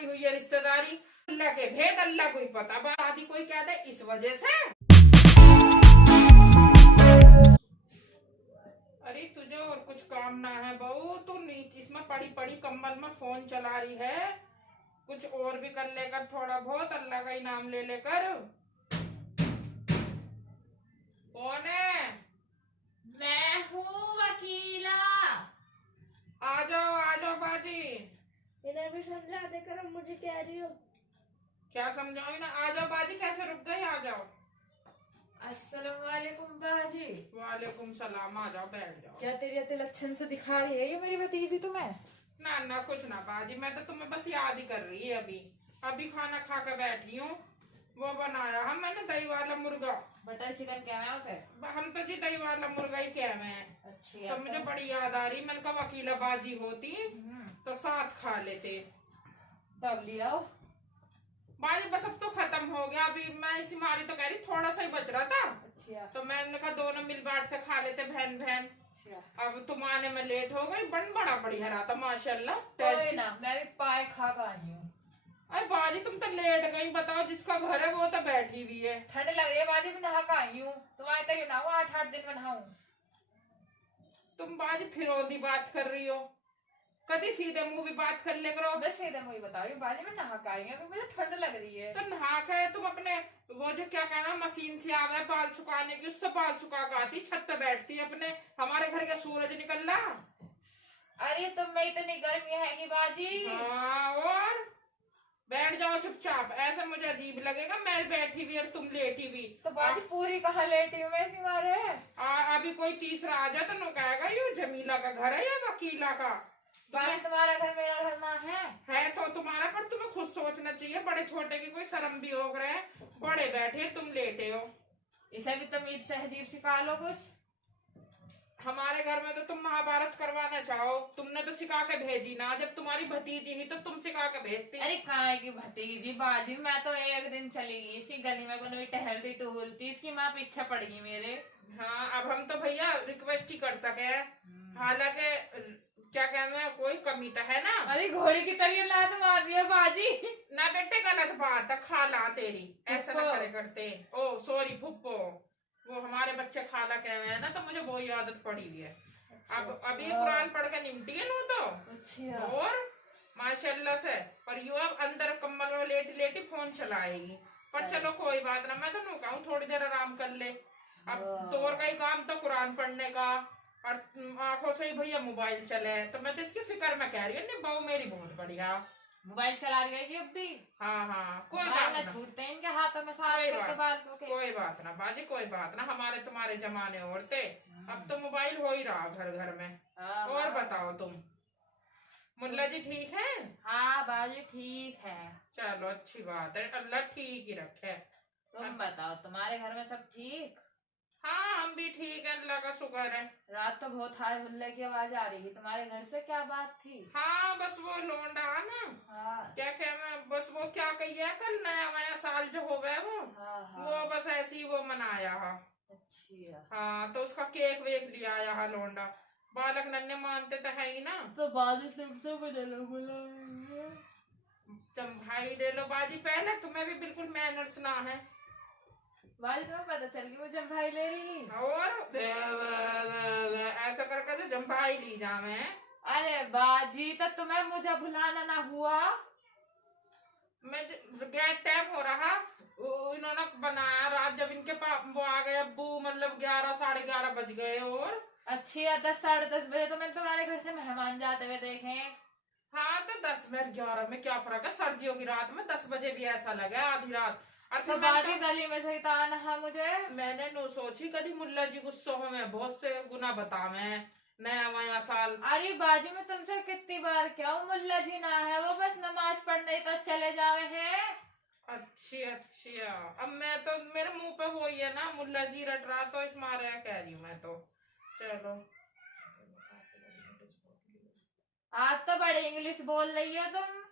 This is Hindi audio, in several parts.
हुई है रिश्तेदारी। अल्लाह के भेद अल्लाह को ही पता। शादी कोई कह दे इस वजह से। अरे तुझे और कुछ काम ना है बहू? तू नीचे इसमें पड़ी पड़ी कम्बल में फोन चला रही है। कुछ और भी कर लेकर थोड़ा बहुत, अल्लाह का ही नाम ले लेकर। कौन है? मैं हूँ वकीला। आ जाओ बाजी। इन्हें भी समझा देकर अब मुझे कह रही हो। क्या समझाओ ना? आ जाओ बाजी, कैसे रुक गए? आ जाओ। अस्सलाम वालेकुम बाजी। वालेकुम सलाम। आ जाओ, बैठ जाओ। क्या तेरी अति लक्षण से दिखा रही है ये मेरी भतीजी तुम्हें? ना ना कुछ ना बाजी, मैं तो तुम्हें बस याद ही कर रही है। अभी अभी खाना खा के बैठी हूँ। वो बनाया हम मैंने दही वाला मुर्गा। बटर चिकन क्या है उसे? हम तो जी दही वाला मुर्गा ही क्या है। अच्छी तो मुझे बड़ी याद आ रही, मैंने कहा वकीला बाजी होती तो साथ खा लेते। तब लिया बाजी बस अब तो खत्म हो गया। अभी मैं इसी मारी तो कह रही थोड़ा सा ही बच रहा था। अच्छा। तो मैंने कहा दोनों मिल बांट के खा लेते, बहन बहन। अच्छा। अब तुम आने में लेट हो गई। बड़ा बढ़िया रहा था माशाल्लाह। कोई ना, मैं भी पाए खा कर आई हूँ। अरे बाजी तुम तो लेट गई। बताओ, जिसका घर है वो तो बैठी हुई है। ठंड लग रही है बाजी, मैं नहा कर आई हूँ। तुम्हारे तक नहाऊँ 8-8 दिन में नहाऊँ। तुम बाजी फिरौदी बात कर रही हो। कभी सीधे मुंह भी बात कर ले करो। बस इधर मुझे बता रही हूँ बाजी, मैं नहा कर आई हूँ, मुझे ठंड लग रही है। तो नहा के तुम अपने वो जो क्या कहना मशीन से आवे बाल सुखाने की, उससे बाल सुखा के आती, छत पे बैठती अपने। हमारे घर का सूरज निकल रहा। अरे तुम में इतनी गर्मी है कि बाजी। हाँ, और बैठ जाओ चुपचाप। ऐसा मुझे अजीब लगेगा मैं बैठी भी और तुम लेटी भी। तो बाजी पूरी कहाँ लेटी हूँ मैं इसी मारे। अभी कोई तीसरा आ जाए तो नो कहेगा ये जमीला का घर है या वकीला का। बाजी तुम्हारा घर मेरा घर ना है तो तुम्हारा, पर तुम्हें खुद सोचना चाहिए। बड़े छोटे की कोई शर्म भी हो रहे हैं। बड़े बैठे तुम लेटे हो। इसे भी तुम तहजीब सिखा लो कुछ। हमारे घर में तो तुम महाभारत करवाना चाहो। तुमने तो सिखा के भेजी ना। जब तुम्हारी भतीजी ही तो तुम सिखा के भेजती। अरे कहाँ की भतीजी बाजी, मैं तो एक दिन चली गई इसी गली में कोई टहलती टहलती, इसकी माँ पीछे पड़ गई मेरे। हाँ, अब हम तो भैया रिक्वेस्ट ही कर सके। हालांकि क्या कहना है, कोई कमी तो है ना। अरे घोड़ी की तरह लात मार दिया बाजी। ना बेटे, गलत बात है। खाला तेरी ऐसा ना करे करते। ओ सॉरी फुप्पो। वो हमारे बच्चे खाला कह रहे हैं ना, तो मुझे वो ही आदत पड़ी हुई है। अब अभी कुरान पढ़ के निमटी है नो तो। अच्छा। और माशाल्लाह से। पर यू अब अंदर कम्बल में लेटी लेटी फोन चलाएगी। पर चलो कोई बात ना, मैं तो नु कहूँ थोड़ी देर आराम कर ले। अब तोर का ही काम तो कुरान पढ़ने का, और आंखों से ही भैया मोबाइल चले। तो मैं तो इसकी फिक्र में कह रही हूँ, बहू मेरी बहुत बढ़िया मोबाइल चला रही है अब भी। हाँ कोई बात ना। छूटते हैं इनके हाथों में कोई बात ना बाजी, कोई बात ना। हमारे तुम्हारे जमाने और थे। अब तो मोबाइल हो ही रहा घर घर में। और बताओ तुम, मुल्ला जी ठीक है? हाँ बाजी ठीक है। चलो अच्छी बात है, अल्लाह ठीक ही रखे। तुम बताओ तुम्हारे घर में सब ठीक? हाँ हम भी ठीक है, अल्लाह का शुक्र है। रात तो बहुत हाय हुल्ले की आवाज आ रही थी, तुम्हारे घर से क्या बात थी? हाँ बस वो लोंडा है ना। हाँ। क्या मैं बस वो क्या कही है, कल नया साल जो हो गया वो। हाँ। वो बस ऐसी वो मनाया है। अच्छा। हाँ तो उसका केक वेक लिया आया है लोंडा। बालक नन्हे मानते तो है ही ना। तो बाजी सबसे बदलो बोला तुम भाई ले लो बाजी, पहले तुम्हें भी बिल्कुल मैनर्स ना है। बाजी तुम्हें पता चल गई मुझे भाई ले रही। और ऐसा करके तो जम्भाई ली जा मैं। अरे बाजी तो तुम्हें मुझे भुलाना ना हुआ। मैं गैस टाइम हो रहा, इन्होंने बनाया रात जब इनके पास वो आ गए अब्बू, मतलब 11-11:30 बज गए। और अच्छी 10-10:30 बजे तो मैंने तुम्हारे घर से मेहमान जाते हुए देखे। हाँ तो 10 में 11 में क्या फर्क है? सर्दियों की रात में 10 बजे भी ऐसा लगे आधी रात। और तो बाजी गली में सही ताना है मुझे। मैंने नो सोची कभी मुल्ला जी गुस्सा हो में बहुत से गुना बतावे नया साल। अरे बाजी में तुमसे कितनी बार क्या मुल्ला जी ना है, वो बस नमाज पढ़ने तक चले जावे हैं। अच्छा अब मैं तो मेरे मुंह पे वो ही है ना, मुल्ला जी रट रहा तो इस मारे कह रही हूँ मैं तो। चलो आज तो बड़ी इंग्लिश बोल रही हो तुम।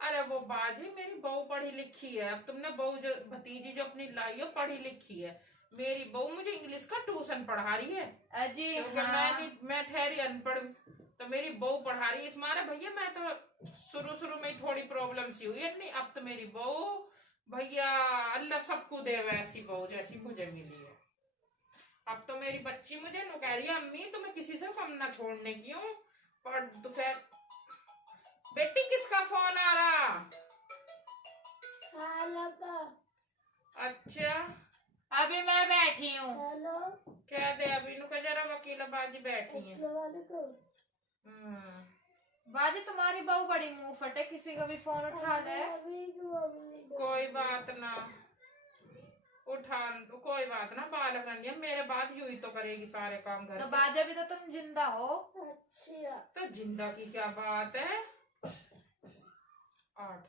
अरे वो बाजी मेरी बहू पढ़ी लिखी है। अब तुमने बहू जो भतीजी जो अपनी लाई हो पढ़ी लिखी है। मेरी बहू मुझे इंग्लिश का ट्यूशन पढ़ा रही है। अजी क्योंकि हाँ। मैं ठहरी अनपढ़। तो मेरी बहू पढ़ा रही है इस मारे भैया। मैं तो शुरू में ही थोड़ी प्रॉब्लम सी हुई है, नहीं अब तो मेरी बहू भैया अल्लाह सबको दे वैसी बहू जैसी मुझे मिली है। अब तो मेरी बच्ची मुझे नु कह रही है अम्मी तुम्हें किसी से कम ना छोड़ने की हूँ। पर दोपहर बेटी किसका फोन आ रहा? हेलो का। अच्छा अभी मैं बैठी हूँ। हेलो। कह दे अभी नु जरा वकीला बाजी बैठी है। अस्सलाम वालेकुम। बाजी तुम्हारी बहू बड़ी मुंह फटे, किसी का भी फोन उठा ले। कोई बात ना उठान, कोई बात ना, बालक है मेरे बाद यूं ही तो करेगी सारे काम घर तो के। बाजी अभी तो तुम जिंदा हो। अच्छा तो जिंदा की क्या बात है। 8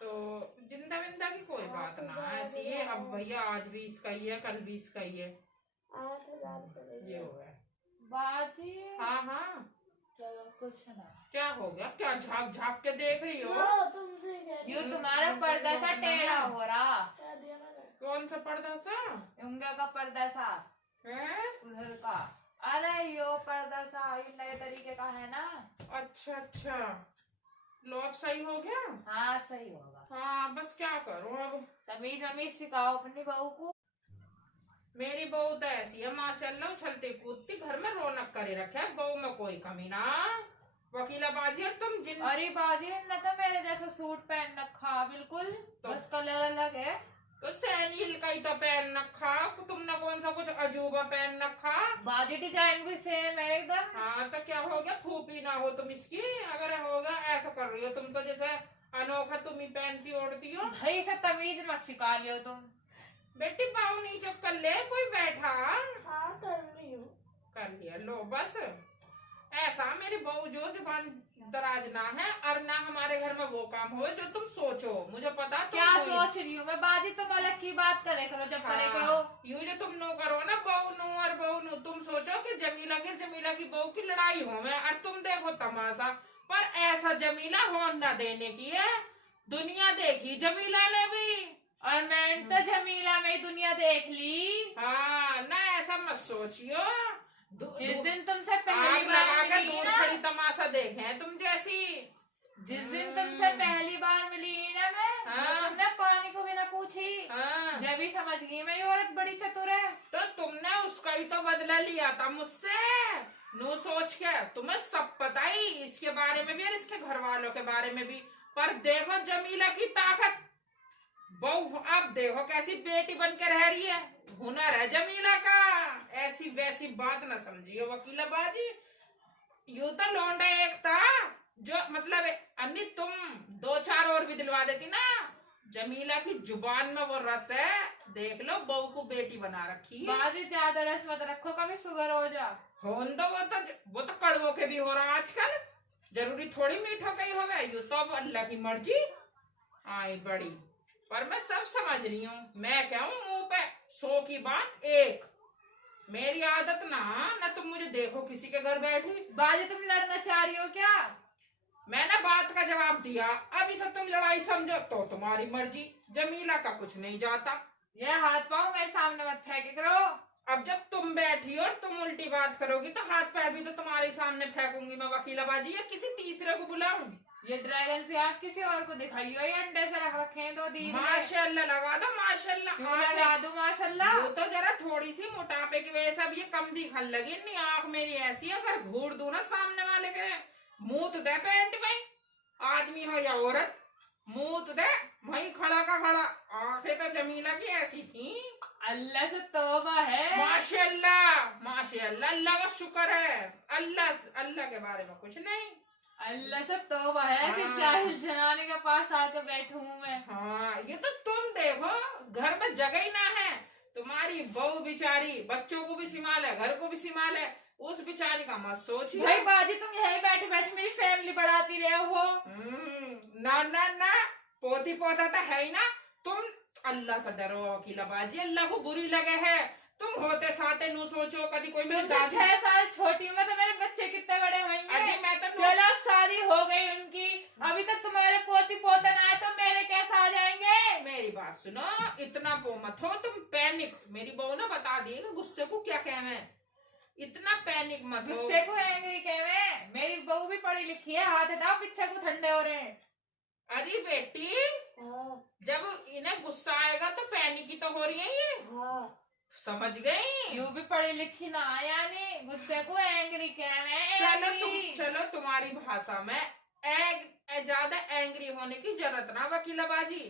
तो जिंदा विंदा की कोई बात ना ऐसी है। अब भैया आज भी इसका ही है कल भी इसका ही है। 8,000 ये हो गया बाजी हाँ हाँ चलो कुछ ना। क्या हो गया? क्या झाक झाक के देख रही हो? तुमसे कह रही यूं तुम्हारा पर्दा सा टेढ़ा हो रहा। क्या दिया मैंने? कौन सा पर्दा सा उंगली का पर्दा सा है? उधर का। अरे यो पर्दा सा ये नए तरीके का है ना। अच्छा अच्छा लो अब सही हो गया। हाँ सही होगा। हाँ बस क्या करूं अब। तमीज वमीज सिखाओ अपनी बहू को। मेरी बहू तो ऐसी है माशाल्लाह, उछलती कूदती घर में रौनक करे रखे है। बहू में कोई कमी ना। वकीला बाजी और तुम जिन अरे बाजी न तो मेरे जैसा सूट पहन रखा बिल्कुल, बस कलर अलग है। तो सैनिल का ही तो पहन रखा, तुमने कौन सा कुछ अजूबा पहन रखा। बाजी डिजाइन भी सेम है एकदम। हाँ तो क्या हो गया, फूफी ना हो तुम इसकी? अगर होगा ऐसा कर रही हो तुम तो जैसे अनोखा तुम ही पहनती ओढ़ती हो। भाई से तमीज मत सिखा लियो तुम। बेटी पाँव नीचे कर ले, कोई बैठा। हाँ कर रही हूँ। कर लिया लो बस। ऐसा मेरी बहू जो जुबान दराज ना है और ना हमारे घर में वो काम हो जो तुम सोचो। मुझे पता तुम क्या वही- सोच रही हूँ मैं बाजी, तुम अलग की बात करे करो जब करे करो। यूं जो तुम नो करो ना बहू नो और बहू नो, तुम सोचो कि जमीला की बहू की लड़ाई हो में और तुम देखो तमाशा। पर ऐसा जमीला हो न देने की है। दुनिया देखी जमीला ने भी। और मैंने तो जमीला में ही दुनिया देख ली। हाँ ना ऐसा मत सोचियो। जिस दिन तुमसे पहली आग बार लगा के मिली दूर ना, खड़ी तमाशा देखे हैं तुम जैसी। जिस दिन तुमसे पहली बार मिली ना मैं, हाँ। तुमने पानी को भी ना पूछी। हाँ जब ही समझ गई मैं ये औरत बड़ी चतुर है। तो तुमने उसका ही तो बदला लिया था मुझसे। नो सोच के तुम्हें सब पता ही इसके बारे में भी और इसके घर वालों के बारे में भी। पर देखो जमीला की ताकत। बहू अब देखो कैसी बेटी बन के रह रही है। हुनर है जमीला का। ऐसी वैसी बात ना समझियो वकीला बाजी। यूं तो लौंडा एक था जो मतलब अन्नी तुम 2-4 और भी दिलवा देती ना। जमीला की जुबान में वो रस है। देख लो बहू को बेटी बना रखी है। बाजी ज्यादा रस मत रखो, कभी शुगर हो जा। होन दो वो तो कड़वों के भी हो रहा आजकल। जरूरी थोड़ी मीठो का ही हो गया। यू तो अब अल्लाह की मर्जी आई बड़ी। पर मैं सब समझ रही हूँ। मैं क्या हूँ मुंह पे 100 की बात एक। मेरी आदत ना तुम मुझे देखो किसी के घर बैठी। बाजी तुम लड़ना चाह रही हो क्या? मैंने बात का जवाब दिया। अब इसे तुम लड़ाई समझो तो तुम्हारी मर्जी। जमीला का कुछ नहीं जाता। ये हाथ पाँव मेरे सामने मत फेंके करो। अब जब तुम बैठी और तुम उल्टी बात करोगी तो हाथ पैर भी तो तुम्हारे सामने फेंकूंगी मैं वकीलाबाजी, या किसी तीसरे को बुलाऊं? ये ड्रैगन से आग किसी और को दिखाइयो, ये अंडे से रख रखे हैं 2 दिन। माशाल्लाह लगा दो माशाल्लाह। लगा दूं माशाल्लाह। वो तो जरा थोड़ी सी मोटापे की वजह से अब ये कम दिखने लगी। नहीं आंख मेरी ऐसी है, अगर घूर दूं ना सामने वाले के मुंह तो दे पैंट में। आदमी हो या औरत मुंह तो दे वही खड़ा का खड़ा। आंखें तो जमीला की ऐसी थी। अल्लाह से तौबा है। माशाल्लाह माशाल्लाह अल्लाह का शुक्र है। अल्लाह के बारे में कुछ नहीं। अल्लाह से तौबा है। हाँ। फिर जाहिल जनाने के पास आके बैठू हूँ मैं। हाँ ये तो तुम देखो घर में जगह ही ना है। तुम्हारी बहू बेचारी बच्चों को भी संभाले घर को भी संभाले। उस बेचारी का मत सोचिए। भाई बाजी तुम यहीं बैठे बैठे मेरी फैमिली बढ़ाती रहे हो। ना ना ना पोती पोता तो है ही ना। तुम अल्लाह से डरो वकीला बाजी। अल्लाह को बुरी लगे है। तुम होते साथे नू सोचो कभी कोई मेरी तुमसे दादी 6 साल छोटी हूँ मैं, तो मेरे बच्चे कितने बड़े होंगे। अजी मैं तो चलो अब शादी हो गई उनकी, अभी तक तुम्हारे पोती पोता ना आए तो मेरे कैसे आ जाएंगे? मेरी बात सुनो, इतना वो मत हो तुम पैनिक। मेरी बहू ने बता दी कि गुस्से को क्या कहना है। इतना पैनिक मत हो। गुस्से को एंग्री कहवे, मेरी बहू भी पढ़ी लिखी है, हाथ हटाओ पीछे को ठंडे हो रहे हैं। अरे बेटी, हाँ जब इन्हें गुस्सा आएगा तो पैनिक ही तो हो रही है ये, हाँ समझ गई? यू भी पढ़ी लिखी ना यानी गुस्से को एंग्री कहवे। चलो तुम्हारी भाषा में ज्यादा एंग्री होने की जरूरत ना वकीलाबाजी।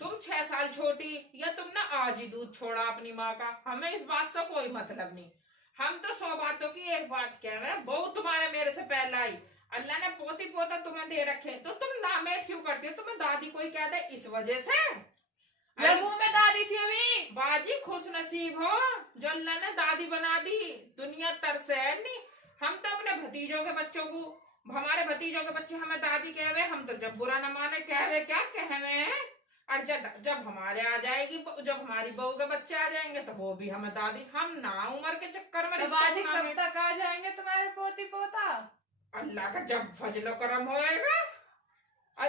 तुम 6 साल छोटी, या तुमने आज ही दूध छोड़ा अपनी माँ का, हमें इस बात से कोई मतलब नहीं। हम तो 100 बातों की एक बात कह रहे हैं, बहू तुम्हारे मेरे से पहले आई, अल्लाह ने पोती पोता तुम्हें दे रखे, तो तुम नामेट क्यों करती हो? तुम्हें दादी कोई कह दे इस वजह से? अरे मुंह में दादी सी हुई। बाजी खुश नसीब हो जो अल्लाह ने दादी बना दी, दुनिया तरसे है नहीं। हम तो अपने भतीजों के बच्चों को, हमारे भतीजों के बच्चे हमें दादी कहवे, हम तो जब बुरा न माने कहवे क्या कहवे हैं। और जब हमारे आ जाएगी, जब हमारी बहू के बच्चे आ जाएंगे तो वो भी हमें दादी। हम ना उम्र के चक्कर में तो रिश्ता बाजी बनावे। कब तक आ जाएंगे तुम्हारे पोती पोता? अल्लाह का जब फजलो करम होएगा।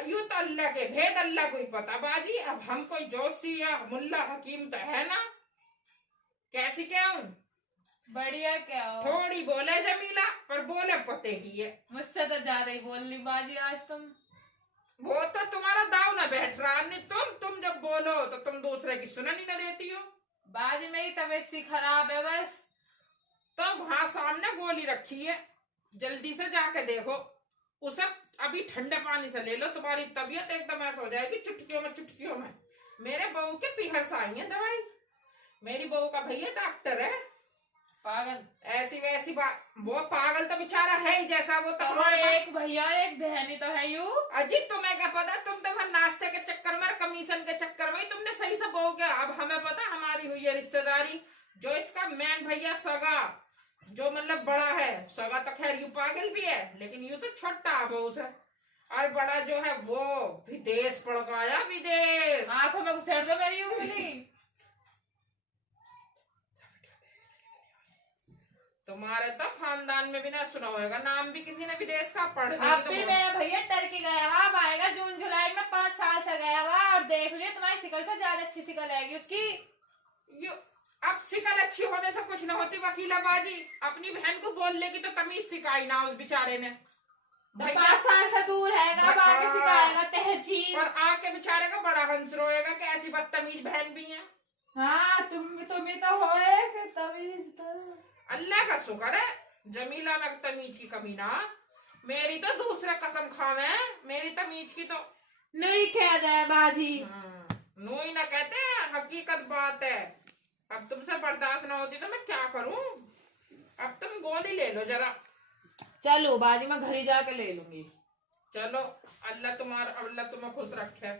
यूं तो अल्लाह के भेद अल्लाह को ही पता बाजी। अब हम कोई जोशी या मुल्ला हकीम तो है ना, कैसी क्या हूँ? बढ़िया क्या हो? थोड़ी बोले जमीला, पर बोले पते की है। मुझसे तो ज्यादा ही बोल ली बाजी आज तुम। वो तो तुम्हारा दाव ना बैठ रहा, नहीं तुम जब बोलो तो तुम दूसरे की सुननी न देती हो। बाजी मेरी तबीयत सी खराब है बस। तो वहां सामने गोली रखी है, जल्दी से जाके देखो उसे, अभी ठंडे पानी से ले लो, तुम्हारी तबीयत एकदम ऐसा हो जाएगी चुटकियों में। मेरे बहू के पीहर से आई है दवाई, मेरी बहू का भैया डॉक्टर है। पागल ऐसी वैसी बात, वो पागल तो बेचारा है ही जैसा, वो तो हमारे एक भैया एक बहनी तो है यू। अजीब, तुम्हें क्या पता? तुम तो हर नाश्ते के चक्कर में, कमीशन के चक्कर में तुमने सही से बहू के। अब हमें पता हमारी हुई है रिश्तेदारी, जो इसका मैन भैया सगा, जो मतलब बड़ा है सगा, तो खैर यू पागल भी है, लेकिन यू तो छोटा बहू से। और बड़ा जो है वो विदेश पड़ गया, विदेश। आंखों में घुसेड़ दो मेरी उंगली। तुम्हारे तो खानदान में भी ना सुना होगा नाम भी किसी ने विदेश का पढ़ने अब की, भी तो मेरा भैया टर्की गया हुआ, अब आएगा जून जुलाई में, 5 साल से गया हुआ, और देख लियो तुम्हारी शिकल से ज्यादा अच्छी शिकल आएगी उसकी। अब शिकल अच्छी होने से कुछ न होती वकीलाबाजी। अपनी बहन को बोल लेगी तो तमीज सिखाई ना उस बेचारे ने। तो 5 साल से दूर है, अब आगे सिखाएगा तहजीब। और आके बेचारे का बड़ा हंस रोएगा कि ऐसी बदतमीज बहन भी है। हाँ तुम्हें तो होए तमीज तो। अल्लाह का शुक्र है जमीला में तमीज की कमी ना, मेरी तो दूसरे कसम खावे, मेरी तमीज की तो नहीं कह दे बाजी। नू ही ना कहते, हकीकत बात है। अब तुमसे बर्दाश्त ना होती तो मैं क्या करूं? अब तुम गोली ले लो जरा। चलो बाजी मैं घर ही जाके ले लूंगी। चलो, अल्लाह तुम्हें खुश रखे।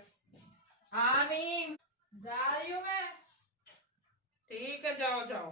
आमीन। जा रही हूँ मैं। ठीक है, जाओ।